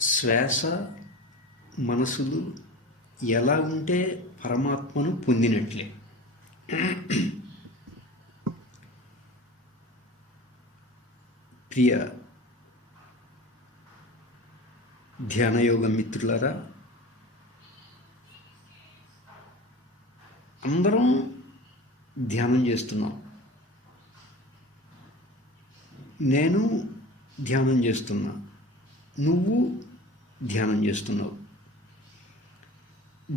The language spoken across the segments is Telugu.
శ్వాస మనసులు ఎలా ఉంటే పరమాత్మను పొందినట్లే. ప్రియ ధ్యానయోగ మిత్రులారా అందరం ధ్యానం చేస్తున్నాం. నేను ధ్యానం చేస్తున్నా. నువ్వు ధ్యానం చేస్తున్నావు.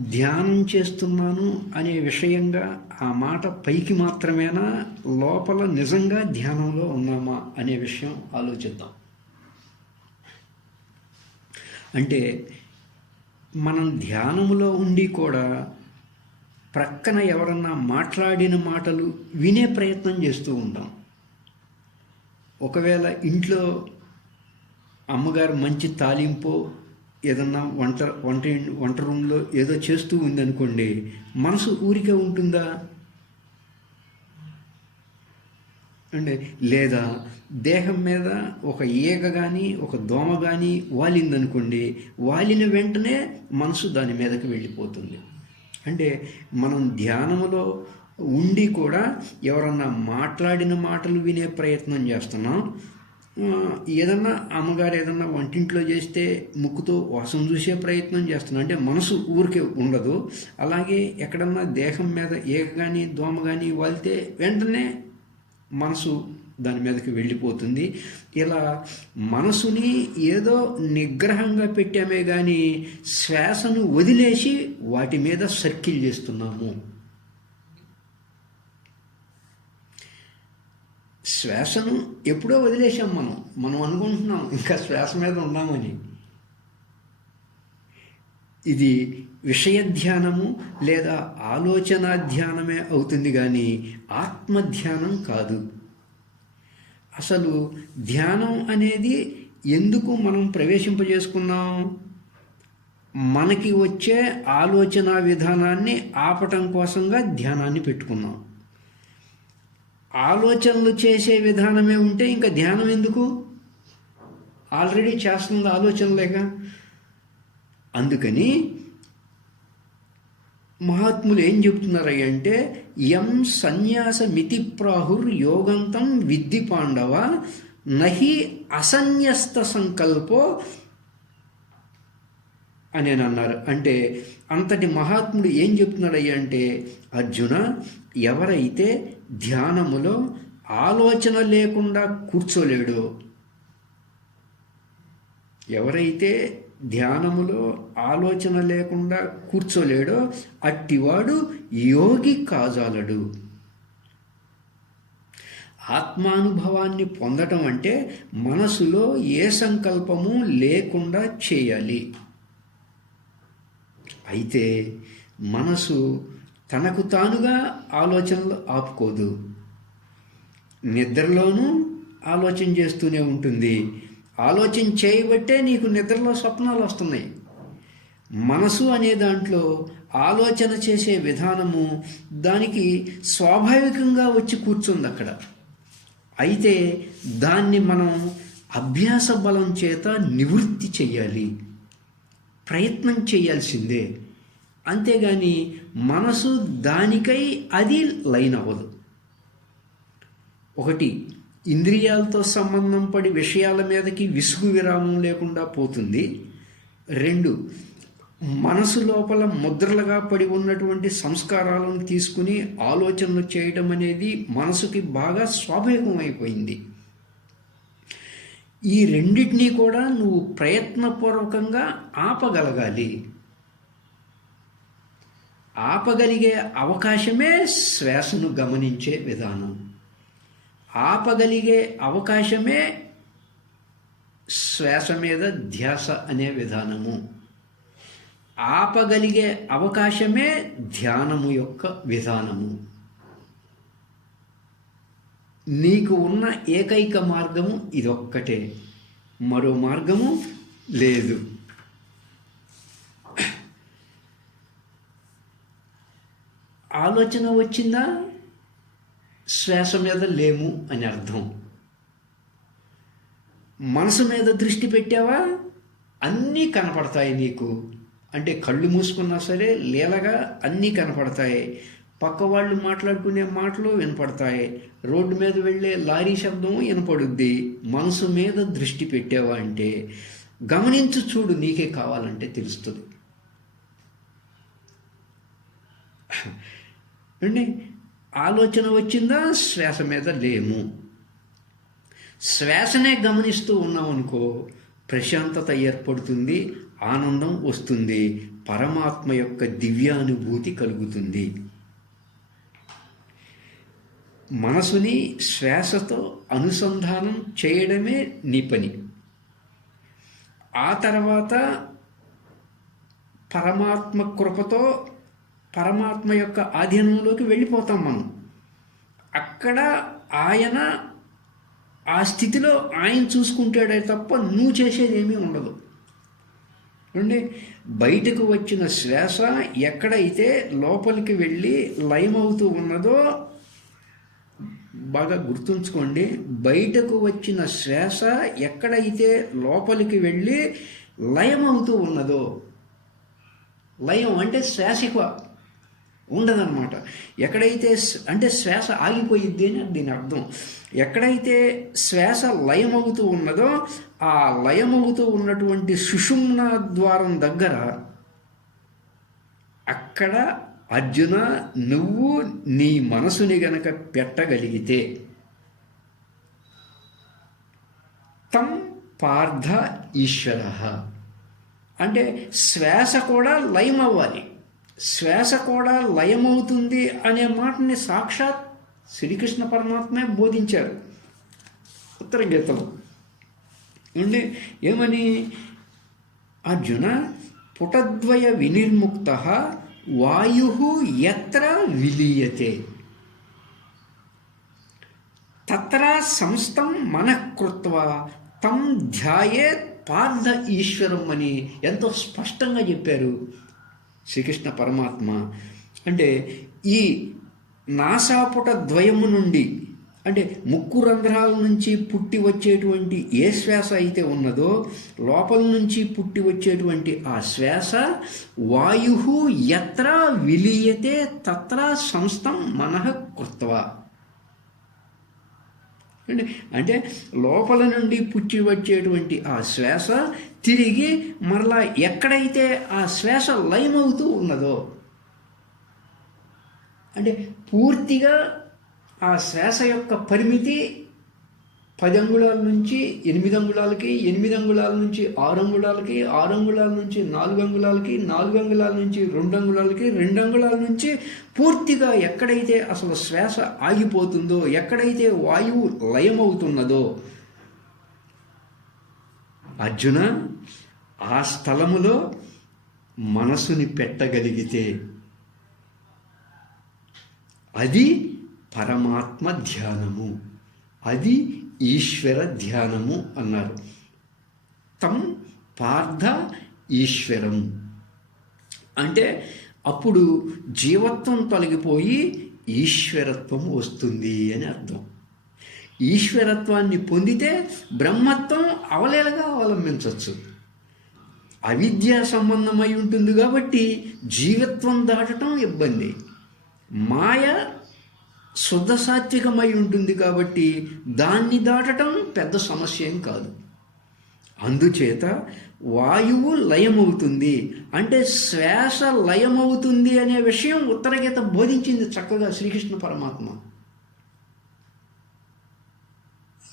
ధ్యానం చేస్తున్నాను అనే విషయంగా ఆ మాట పైకి మాత్రమేనా లోపల నిజంగా ధ్యానంలో ఉన్నామా అనే విషయం ఆలోచిద్దాం. అంటే మనం ధ్యానములో ఉండి కూడా ప్రక్కన ఎవరన్నా మాట్లాడిన మాటలు వినే ప్రయత్నం చేస్తూ ఉంటాం. ఒకవేళ ఇంట్లో అమ్మగారు మంచి తాలింపు ఏదన్నా వంట వంట వంట రూమ్లో ఏదో చేస్తూ ఉందనుకోండి మనసు ఊరికే ఉంటుందా? అంటే లేదా దేహం మీద ఒక ఈగ కానీ ఒక దోమ కానీ వాలిందనుకోండి వాలిన వెంటనే మనసు దాని మీదకి వెళ్ళిపోతుంది. అంటే మనం ధ్యానములో ఉండి కూడా ఎవరన్నా మాట్లాడిన మాటలు వినే ప్రయత్నం చేస్తున్నాం ఏదన్నా అమ్మగారు ఏదన్నా వంటింట్లో చేస్తే ముక్కుతో వాసన చూసే ప్రయత్నం చేస్తున్నా. అంటే మనసు ఊరికే ఉండదు. అలాగే ఎక్కడన్నా దేహం మీద ఏక కానీ దోమ కానీ వాలితే వెంటనే మనసు దాని మీదకి వెళ్ళిపోతుంది. ఇలా మనసుని ఏదో నిగ్రహంగా పెట్టామే కానీ శ్వాసను వదిలేసి వాటి మీద సర్కిల్ చేస్తున్నాము. శ్వాసను ఎప్పుడో వదిలేసాం మనం. మనం అనుకుంటున్నాం ఇంకా శ్వాస మీద ఉన్నామని. ఇది విషయ ధ్యానము లేదా ఆలోచన ధ్యానమే అవుతుంది కానీ ఆత్మధ్యానం కాదు. అసలు ధ్యానం అనేది ఎందుకు మనం ప్రవేశింపజేసుకున్నాం? మనకి వచ్చే ఆలోచన విధానాన్ని ఆపటం కోసంగా ధ్యానాన్ని పెట్టుకున్నాం. ఆలోచనలు చేసే విధానమే ఉంటే ఇంకా ధ్యానం ఎందుకు? ఆల్రెడీ చేస్తుంది ఆలోచనలేక. అందుకని మహాత్ములు ఏం చెప్తున్నారంటే ఎం సన్యాస మితి ప్రాహుర్ యోగంతం విద్ది పాండవ నహి అసన్యస్త సంకల్పో అని అన్నారు. అంటే అంతటి మహాత్ముడు ఏం చెప్తున్నాడయ్యా అంటే అర్జున ఎవరైతే ధ్యానములో ఆలోచన లేకుండా కూర్చోలేడో. ఎవరైతే ధ్యానములో ఆలోచన లేకుండా కూర్చోలేడో అట్టివాడు యోగి కాజాలడు. ఆత్మానుభవాన్ని పొందటం అంటే మనసులో ఏ సంకల్పము లేకుండా చేయాలి. అయితే మనసు తనకు తానుగా ఆలోచనలు ఆపుకోదు. నిద్రలోనూ ఆలోచన చేస్తూనే ఉంటుంది. ఆలోచన చేయబట్టే నీకు నిద్రలో స్వప్నాలు వస్తున్నాయి. మనసు అనే దాంట్లో ఆలోచన చేసే విధానము దానికి స్వాభావికంగా వచ్చి కూర్చుంది అక్కడ. అయితే దాన్ని మనం అభ్యాస బలం చేత నివృత్తి చేయాలి ప్రయత్నం చేయాల్సిందే. అంతేగాని మనసు దానికై అది లైన్ అవ్వదు. ఒకటి ఇంద్రియాలతో సంబంధం పడి విషయాల మీదకి విసుగు విరామం లేకుండా పోతుంది. రెండు మనసు లోపల ముద్రలుగా పడి ఉన్నటువంటి సంస్కారాలను తీసుకుని ఆలోచనలు చేయడం అనేది మనసుకి బాగా స్వాభావికమైపోయింది. ఈ రెండింటినీ కూడా నువ్వు ప్రయత్నపూర్వకంగా ఆపగలగాలి. ఆపగలిగే అవకాశమే శ్వాసను గమనించే విధానం. ఆపగలిగే అవకాశమే శ్వాస మీద ధ్యాస అనే విధానము. ఆపగలిగే అవకాశమే ధ్యానము యొక్క విధానము. నీకు ఉన్న ఏకైక మార్గము ఇదొక్కటే. మరో మార్గము లేదు. ఆలోచన వచ్చిందా? శ్వాస మీద లేము అని అర్థం. మనసు మీద దృష్టి పెట్టావా? అన్నీ కనపడతాయి నీకు. అంటే కళ్ళు మూసుకున్నా సరే లీలగా అన్నీ కనపడతాయి. పక్క వాళ్ళు మాట్లాడుకునే మాటలు వినపడతాయి. రోడ్డు మీద వెళ్ళే లారీ శబ్దం వినపడుద్ది. మనసు మీద దృష్టి పెట్టావా అంటే గమనించు చూడు నీకే కావాలంటే తెలుస్తుంది. అండి ఆలోచన వచ్చిందా? శ్వాస మీద లేము. శ్వాసనే గమనిస్తూ ఉన్నాం అనుకో ప్రశాంతత ఏర్పడుతుంది ఆనందం వస్తుంది పరమాత్మ యొక్క దివ్యానుభూతి కలుగుతుంది. మనసుని శ్వాసతో అనుసంధానం చేయడమే నీ పని. ఆ తర్వాత పరమాత్మ కృపతో పరమాత్మ యొక్క ఆధీనంలోకి వెళ్ళిపోతాం మనం. అక్కడ ఆయన ఆ స్థితిలో ఆయన చూసుకుంటాడే తప్ప నువ్వు చేసేది ఏమీ ఉండదు. అండి బయటకు వచ్చిన శ్వాస ఎక్కడైతే లోపలికి వెళ్ళి లయమవుతూ ఉన్నదో బాగా గుర్తుంచుకోండి బయటకు వచ్చిన శ్వాస ఎక్కడైతే లోపలికి వెళ్ళి లయమవుతూ ఉన్నదో లయం అంటే శ్వాస ఉండదన్నమాట. ఎక్కడైతే అంటే శ్వాస ఆగిపోయిద్ది అని దీని అర్థం. ఎక్కడైతే శ్వాస లయమవుతూ ఉన్నదో ఆ లయమవుతూ ఉన్నటువంటి సుషుమ్న ద్వారం దగ్గర అక్కడ అర్జున నువ్వు నీ మనసుని గనక పెట్టగలిగితే తం పార్థ ఈశ్వర. అంటే శ్వాస కూడా లయం అవ్వాలి శ్వాస కూడా లయమవుతుంది అనే మాటని సాక్షాత్ శ్రీకృష్ణ పరమాత్మే బోధించారు. ఉత్తర గీతలో ఉండి ఏమని? అర్జున పుటద్వయ వినిర్ముక్త వాయు ఎత్ర విలీయతే. తత్ర సంస్థం మనకృత్వ తం ధ్యాయే పార్థ ఈశ్వరం అని ఎంతో స్పష్టంగా చెప్పారు. శ్రీకృష్ణ పరమాత్మ. అంటే ఈ నాసాపుట ద్వయము నుండి అంటే ముక్కు రంధ్రాల నుంచి పుట్టి వచ్చేటువంటి ఏ శ్వాస అయితే ఉన్నదో లోపల నుంచి పుట్టి వచ్చేటువంటి ఆ శ్వాస వాయు ఎత్ర విలీయతే తత్ర సంస్థం మనః కృత్వ. అంటే అంటే లోపల నుండి పుట్టి వచ్చేటువంటి ఆ శ్వాస తిరిగి మరలా ఎక్కడైతే ఆ శ్వాస లయమవుతూ ఉన్నదో అంటే పూర్తిగా ఆ శ్వాస యొక్క పరిమితి పది అంగుళాల నుంచి ఎనిమిది అంగుళాలకి ఎనిమిది అంగుళాల నుంచి ఆరు అంగుళాలకి ఆరు అంగుళాల నుంచి నాలుగు అంగుళాలకి నాలుగు అంగుళాల నుంచి రెండు అంగుళాలకి రెండు అంగుళాల నుంచి పూర్తిగా ఎక్కడైతే అసలు శ్వాస ఆగిపోతుందో ఎక్కడైతే వాయువు లయమవుతున్నదో అర్జున ఆ స్థలములో మనసుని పెట్టగలిగితే అది పరమాత్మ ధ్యానము అది ఈశ్వర ధ్యానము అన్నారు. తం పార్థ ఈశ్వరం. అంటే అప్పుడు జీవత్వం తొలగిపోయి ఈశ్వరత్వం వస్తుంది అని అర్థం. ఈశ్వరత్వాన్ని పొందితే బ్రహ్మత్వం అవలేలగా అవలంబించవచ్చు. అవిద్య సంబంధమై ఉంటుంది కాబట్టి జీవత్వం దాటడం ఇబ్బంది. మాయ శుద్ధ సాత్వికమై ఉంటుంది కాబట్టి దాన్ని దాటడం పెద్ద సమస్య ఏం కాదు. అందుచేత వాయువు లయమవుతుంది అంటే శ్వాస లయమవుతుంది అనే విషయం ఉత్తరగీత బోధించింది చక్కగా శ్రీకృష్ణ పరమాత్మ.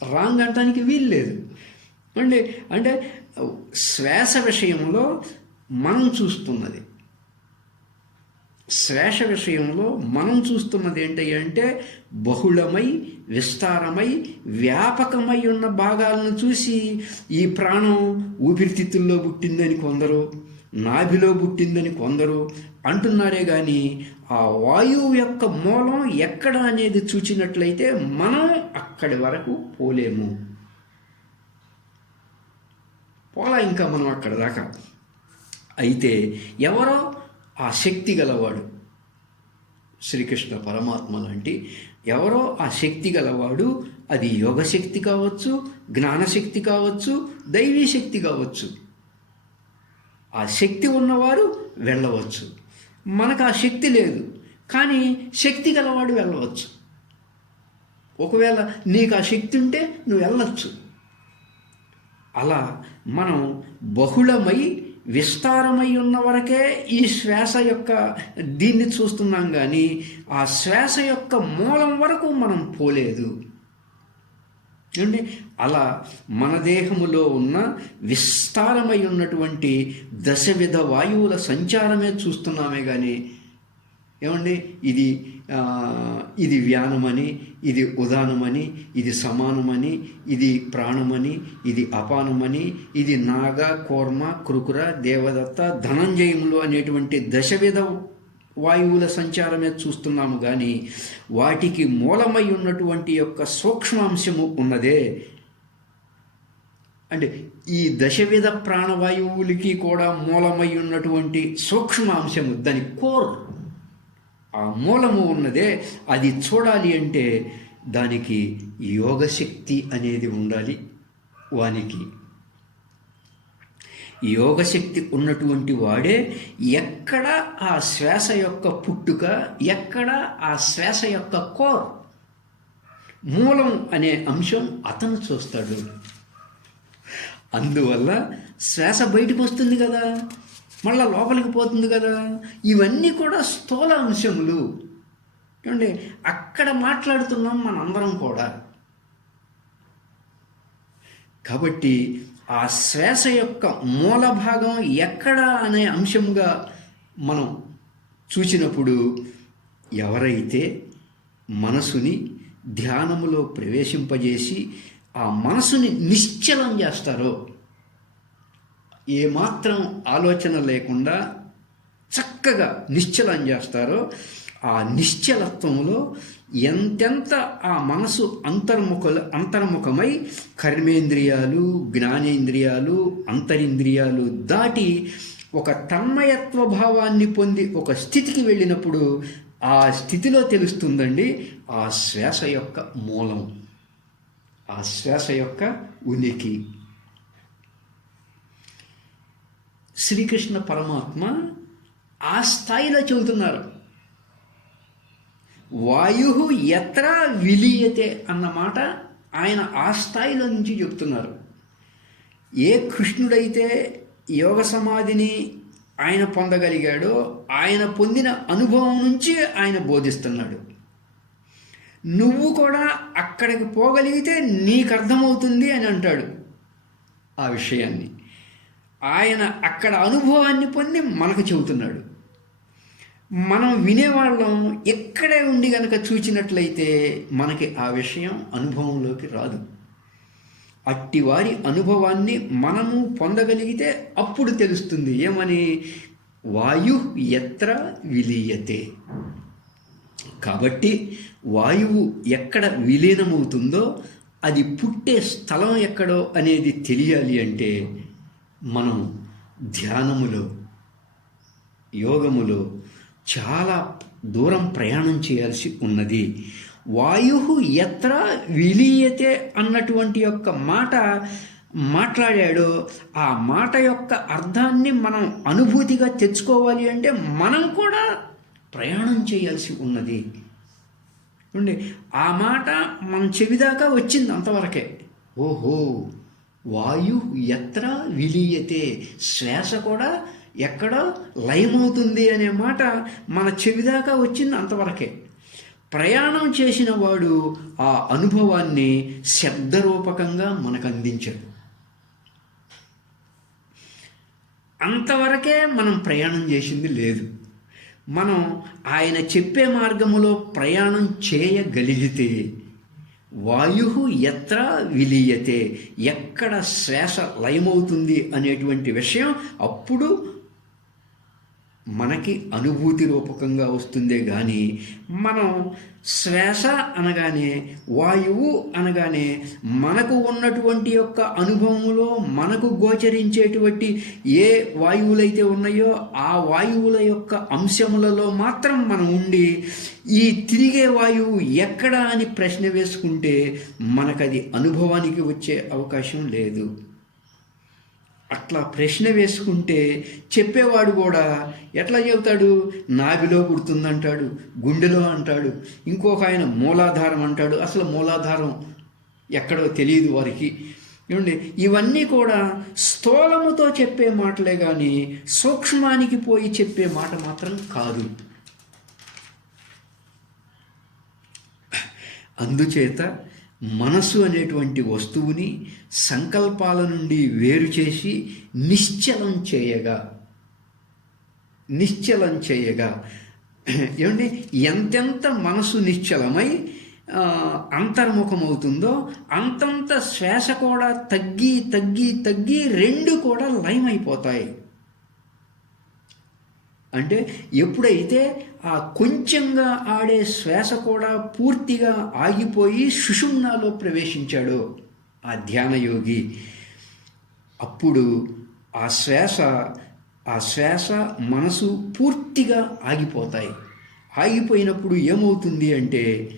రాంగ్ అంటానికి వీల్లేదు అంటే అంటే శ్వాస విషయంలో మనం చూస్తున్నది. శ్వాస విషయంలో మనం చూస్తున్నది ఏంటి అంటే బహుళమై విస్తారమై వ్యాపకమై ఉన్న భాగాలను చూసి ఈ ప్రాణం ఊపిరితిత్తుల్లో పుట్టిందని కొందరు నాభిలో పుట్టిందని కొందరు అంటున్నారే కానీ ఆ వాయువు యొక్క మూలం ఎక్కడ అనేది చూచినట్లయితే మనం అక్కడి వరకు పోలేము. పోలా ఇంకా మనం అక్కడ దాకా. అయితే ఎవరో ఆ శక్తి గలవాడు శ్రీకృష్ణ పరమాత్మ లాంటి ఎవరో ఆ శక్తి గలవాడు అది యోగశక్తి కావచ్చు జ్ఞానశక్తి కావచ్చు దైవీ శక్తి కావచ్చు. ఆ శక్తి ఉన్నవారు వెళ్ళవచ్చు. మనకు ఆ శక్తి లేదు. కానీ శక్తి గలవాడు వెళ్ళవచ్చు. ఒకవేళ నీకు ఆ శక్తి ఉంటే నువ్వు వెళ్ళొచ్చు. అలా మనం బహుళమై విస్తారమై ఉన్న వరకే ఈ శ్వాస యొక్క దీన్ని చూస్తున్నాం కానీ ఆ శ్వాస యొక్క మూలం వరకు మనం పోలేదు. చూడండి అలా మన దేహములో ఉన్న విస్తారమై ఉన్నటువంటి దశవిధ వాయువుల సంచారమే చూస్తున్నామే కానీ ఏమండి? ఇది ఇది వ్యానమని ఇది ఉదానమని ఇది సమానమని ఇది ప్రాణమని ఇది అపానమని ఇది నాగ కోర్మ కృకుర దేవదత్త ధనంజయములు అనేటువంటి దశవిధ వాయువుల సంచారమే చూస్తున్నాము కానీ వాటికి మూలమై ఉన్నటువంటి యొక్క సూక్ష్మాంశము ఉన్నదే. అంటే ఈ దశవిధ ప్రాణవాయువులకి కూడా మూలమై ఉన్నటువంటి సూక్ష్మాంశము దాని కోర్ ఆ మూలము ఉన్నదే. అది చూడాలి అంటే దానికి యోగశక్తి అనేది ఉండాలి. వానికి యోగశక్తి ఉన్నటువంటి వాడే ఎక్కడ ఆ శ్వాస యొక్క పుట్టుక ఎక్కడ ఆ శ్వాస యొక్క కోర్? మూలం అనే అంశం అతను చూస్తాడు. అందువల్ల శ్వాస బయటకు వస్తుంది కదా మళ్ళీ లోపలికి పోతుంది కదా ఇవన్నీ కూడా స్థూల అంశములు. చూడండి అక్కడ మాట్లాడుతున్నాం మనందరం కూడా. కాబట్టి ఆ శ్వాస యొక్క మూల భాగం ఎక్కడ అనే అంశంగా మనం చూసినప్పుడు ఎవరైతే మనసుని ధ్యానములో ప్రవేశింపజేసి ఆ మనసుని నిశ్చలం చేస్తారో ఏమాత్రం ఆలోచన లేకుండా చక్కగా నిశ్చలం చేస్తారో ఆ నిశ్చలత్వంలో ఎంతెంత ఆ మనసు అంతర్ముఖ అంతర్ముఖమై కర్మేంద్రియాలు జ్ఞానేంద్రియాలు అంతరింద్రియాలు దాటి ఒక తన్మయత్వ భావాన్ని పొంది ఒక స్థితికి వెళ్ళినప్పుడు ఆ స్థితిలో తెలుస్తుందండి ఆ శ్వాస యొక్క మూలం ఆ శ్వాస యొక్క ఉనికి. శ్రీకృష్ణ పరమాత్మ ఆ స్థాయిలో చెబుతున్నారు. వాయు ఎత్ర విలీయతే అన్నమాట ఆయన ఆ స్థాయిలో నుంచి చెప్తున్నారు. ఏ కృష్ణుడైతే యోగ సమాధిని ఆయన పొందగలిగాడో ఆయన పొందిన అనుభవం నుంచి ఆయన బోధిస్తున్నాడు. నువ్వు కూడా అక్కడికి పోగలిగితే నీకు అర్థమవుతుంది అని అంటాడు ఆ విషయాన్ని. ఆయన అక్కడ అనుభవాన్ని పొంది మనకు చెబుతున్నాడు. మనం వినేవాళ్ళం ఎక్కడే ఉండి కనుక చూచినట్లయితే మనకి ఆ విషయం అనుభవంలోకి రాదు. అట్టి వారి అనుభవాన్ని మనము పొందగలిగితే అప్పుడు తెలుస్తుంది. ఏమని? వాయు ఎత్ర విలీయతే. కాబట్టి వాయువు ఎక్కడ విలీనమవుతుందో అది పుట్టే స్థలం ఎక్కడో అనేది తెలియాలి అంటే మనం ధ్యానములో యోగములో చాలా దూరం ప్రయాణం చేయాల్సి ఉన్నది. వాయు ఎత్ర విలీయతే అన్నటువంటి యొక్క మాట మాట్లాడాడో ఆ మాట యొక్క అర్థాన్ని మనం అనుభూతిగా తెచ్చుకోవాలి అంటే మనం కూడా ప్రయాణం చేయాల్సి ఉన్నది. చూడండి ఆ మాట మన చెవిదాకా వచ్చింది అంతవరకే. ఓహో వాయు ఎత్ర విలీయతే శ్వాస కూడా ఎక్కడ లయమవుతుంది అనే మాట మన చెవిదాకా వచ్చింది అంతవరకే. ప్రయాణం చేసిన వాడు ఆ అనుభవాన్ని శబ్దరూపకంగా మనకు అందించాడు అంతవరకే మనం ప్రయాణం చేసింది లేదు. మనం ఆయన చెప్పే మార్గములో ప్రయాణం చేయగలిగితే వాయు ఎత్ర విలీయతే ఎక్కడ శ్వాస లయమవుతుంది అనేటువంటి విషయం అప్పుడు మనకి అనుభూతి రూపకంగా వస్తుందే కానీ మనం శ్వాస అనగానే వాయువు అనగానే మనకు ఉన్నటువంటి యొక్క అనుభవంలో మనకు గోచరించేటువంటి ఏ వాయువులైతే ఉన్నాయో ఆ వాయువుల యొక్క అంశములలో మాత్రం మనం ఉండి ఈ తిరిగే వాయువు ఎక్కడ అని ప్రశ్న వేసుకుంటే మనకది అనుభవానికి వచ్చే అవకాశం లేదు. అట్లా ప్రశ్న వేసుకుంటే చెప్పేవాడు కూడా ఎట్లా చెబుతాడు? నాభిలో పుడుతుందంటాడు గుండెలో అంటాడు ఇంకొక ఆయన మూలాధారం అంటాడు. అసలు మూలాధారం ఎక్కడో తెలియదు వారికి. ఏమండి ఇవన్నీ కూడా స్థూలముతో చెప్పే మాటలే కానీ సూక్ష్మానికి పోయి చెప్పే మాట మాత్రం కాదు. అందుచేత మనసు అనేటువంటి వస్తువుని సంకల్పాల నుండి వేరు చేసి నిశ్చలం చేయగా నిశ్చలం చేయగా. ఏమండి? ఎంతెంత మనసు నిశ్చలమై అంతర్ముఖమవుతుందో అంతంత శ్వాస కూడా తగ్గి తగ్గి తగ్గి రెండు కూడా లయమైపోతాయి. అంటే ఎప్పుడైతే ఆ కొంచెంగా ఆడే శ్వాస కూడా పూర్తిగా ఆగిపోయి సుషుమ్నాలో ప్రవేశించాడో ఆ ధ్యానయోగి అప్పుడు ఆ శ్వాస ఆ శ్వాస మనసు పూర్తిగా ఆగిపోతాయి. ఆగిపోయినప్పుడు ఏమవుతుంది అంటే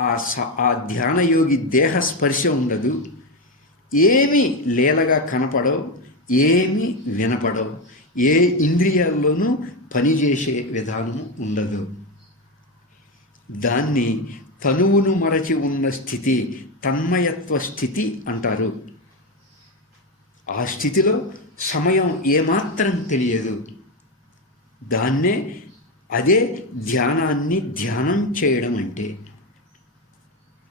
ఆ స ఆ ధ్యానయోగి దేహ స్పర్శ ఉండదు. ఏమీ లీలగా కనపడవు ఏమీ వినపడవు. ఏ ఇంద్రియాల్లోనూ పనిచేసే విధానం ఉండదు. దాన్ని తనువును మరచి ఉన్న స్థితి తన్మయత్వ స్థితి అంటారు. ఆ స్థితిలో సమయం ఏమాత్రం తెలియదు. దాన్నే అదే ధ్యానాన్ని ధ్యానం చేయడం అంటే.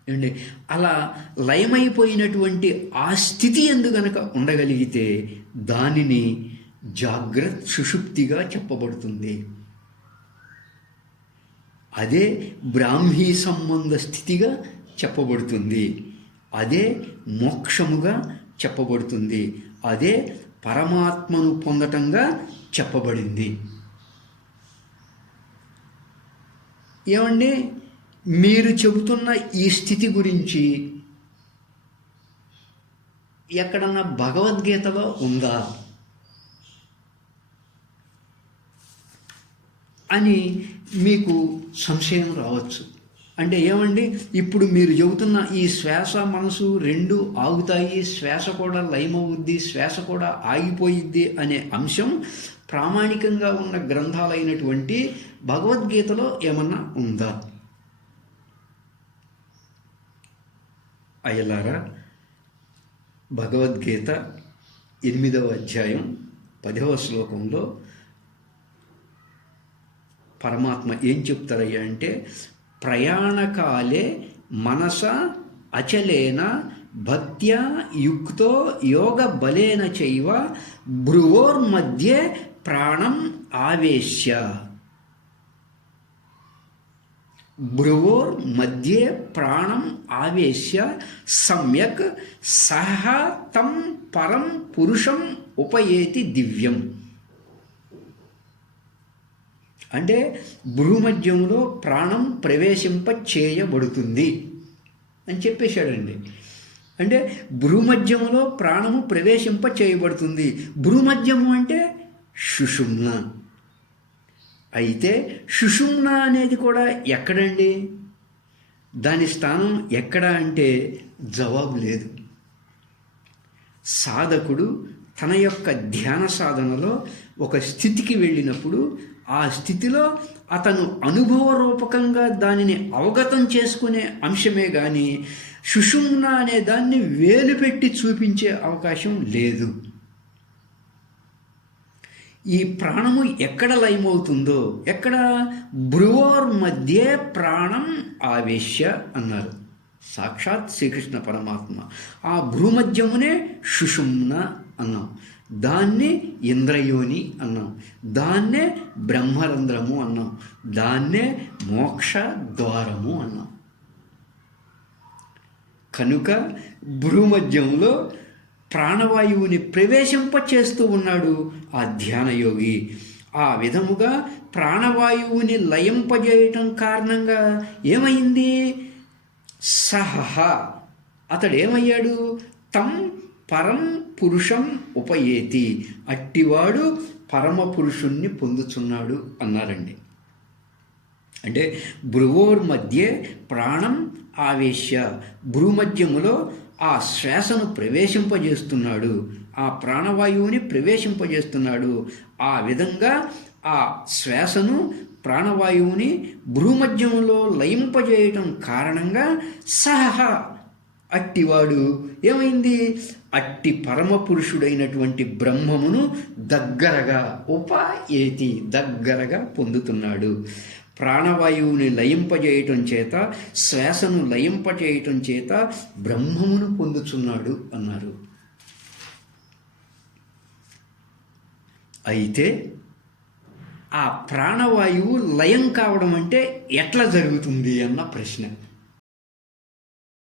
అండి అలా లయమైపోయినటువంటి ఆ స్థితి ఎందు గనక ఉండగలిగితే దానిని జాగ్రత్త సుషుప్తిగా చెప్పబడుతుంది. అదే బ్రాహ్మీ సంబంధ స్థితిగా చెప్పబడుతుంది. అదే మోక్షముగా చెప్పబడుతుంది. అదే పరమాత్మను పొందటంగా చెప్పబడింది. ఏమండి? మీరు చెబుతున్న ఈ స్థితి గురించి ఎక్కడన్నా భగవద్గీతలో ఉందా? అని మీకు సంశయం రావచ్చు. అంటే ఏమండి? ఇప్పుడు మీరు చెబుతున్న ఈ శ్వాస మనసు రెండు ఆగుతాయి శ్వాస కూడా లయమవుద్ది శ్వాస కూడా ఆగిపోయిద్ది అనే అంశం ప్రామాణికంగా ఉన్న గ్రంథాలైనటువంటి భగవద్గీతలో ఏమన్నా ఉందా? అయ్యలారా భగవద్గీత ఎనిమిదవ అధ్యాయం పదవ శ్లోకంలో పరమాత్మ ఏం చెప్తారయ్యా అంటే ప్రయాణకాలే మనస అచలేన భక్త్యా యుక్తో యోగ బలేన చైవ భ్రువోర్మధ్యే ప్రాణం ఆవేశ్య. భ్రువోర్ మధ్యే ప్రాణం ఆవేశ్య సమ్యక్ సహ తం పరం పురుషం ఉపయేతి దివ్యం. అంటే భూమధ్యంలో ప్రాణం ప్రవేశింప చేయబడుతుంది అని చెప్పేశాడండి. అంటే భూమధ్యంలో ప్రాణము ప్రవేశింప చేయబడుతుంది భూమధ్యము అంటే సుషుమ్న. అయితే సుషుమ్న అనేది కూడా ఎక్కడండి? దాని స్థానం ఎక్కడ అంటే జవాబు లేదు. సాధకుడు తన యొక్క ధ్యాన సాధనలో ఒక స్థితికి వెళ్ళినప్పుడు ఆ స్థితిలో అతను అనుభవ రూపకంగా దానిని అవగతం చేసుకునే అంశమే కానీ సుషుమ్న అనే దాన్ని వేలు పెట్టి చూపించే అవకాశం లేదు. ఈ ప్రాణము ఎక్కడ లయమవుతుందో ఎక్కడ? భ్రువోర్ మధ్య ప్రాణం ఆవేశ్య అన్నారు. సాక్షాత్ శ్రీకృష్ణ పరమాత్మ. ఆ భ్రూమధ్యమునే సుషుమ్న అన్నాం. దాన్ని ఇంద్రయోని అన్నాం. దాన్నే బ్రహ్మరంధ్రము అన్నాం. దాన్నే మోక్ష ద్వారము అన్నాం. కనుక భ్రూమధ్యంలో ప్రాణవాయువుని ప్రవేశింప చేస్తూ ఉన్నాడు ఆ ధ్యానయోగి. ఆ విధముగా ప్రాణవాయువుని లయింపజేయటం కారణంగా ఏమైంది? సహ అతడు ఏమయ్యాడు తం పరం పురుషం ఉపయేతి. అట్టివాడు పరమ పురుషుణ్ణి పొందుచున్నాడు అన్నారండి. అంటే భ్రువోర్ మధ్య ప్రాణం ఆవేశ్య. భ్రూమధ్యములో ఆ శ్వాసను ప్రవేశింపజేస్తున్నాడు. ఆ ప్రాణవాయువుని ప్రవేశింపజేస్తున్నాడు. ఆ విధంగా ఆ శ్వాసను ప్రాణవాయువుని భూమధ్యంలో లయింపజేయటం కారణంగా సహ అట్టివాడు. ఏమైంది? అట్టి పరమ పురుషుడైనటువంటి బ్రహ్మమును దగ్గరగా ఉపేతి దగ్గరగా పొందుతున్నాడు. ప్రాణవాయువుని లయింపజేయటం చేత శ్వాసను లయింపజేయటం చేత బ్రహ్మమును పొందుతున్నాడు అన్నారు. అయితే ఆ ప్రాణవాయువు లయం కావడం అంటే ఎట్లా జరుగుతుంది అన్న ప్రశ్న.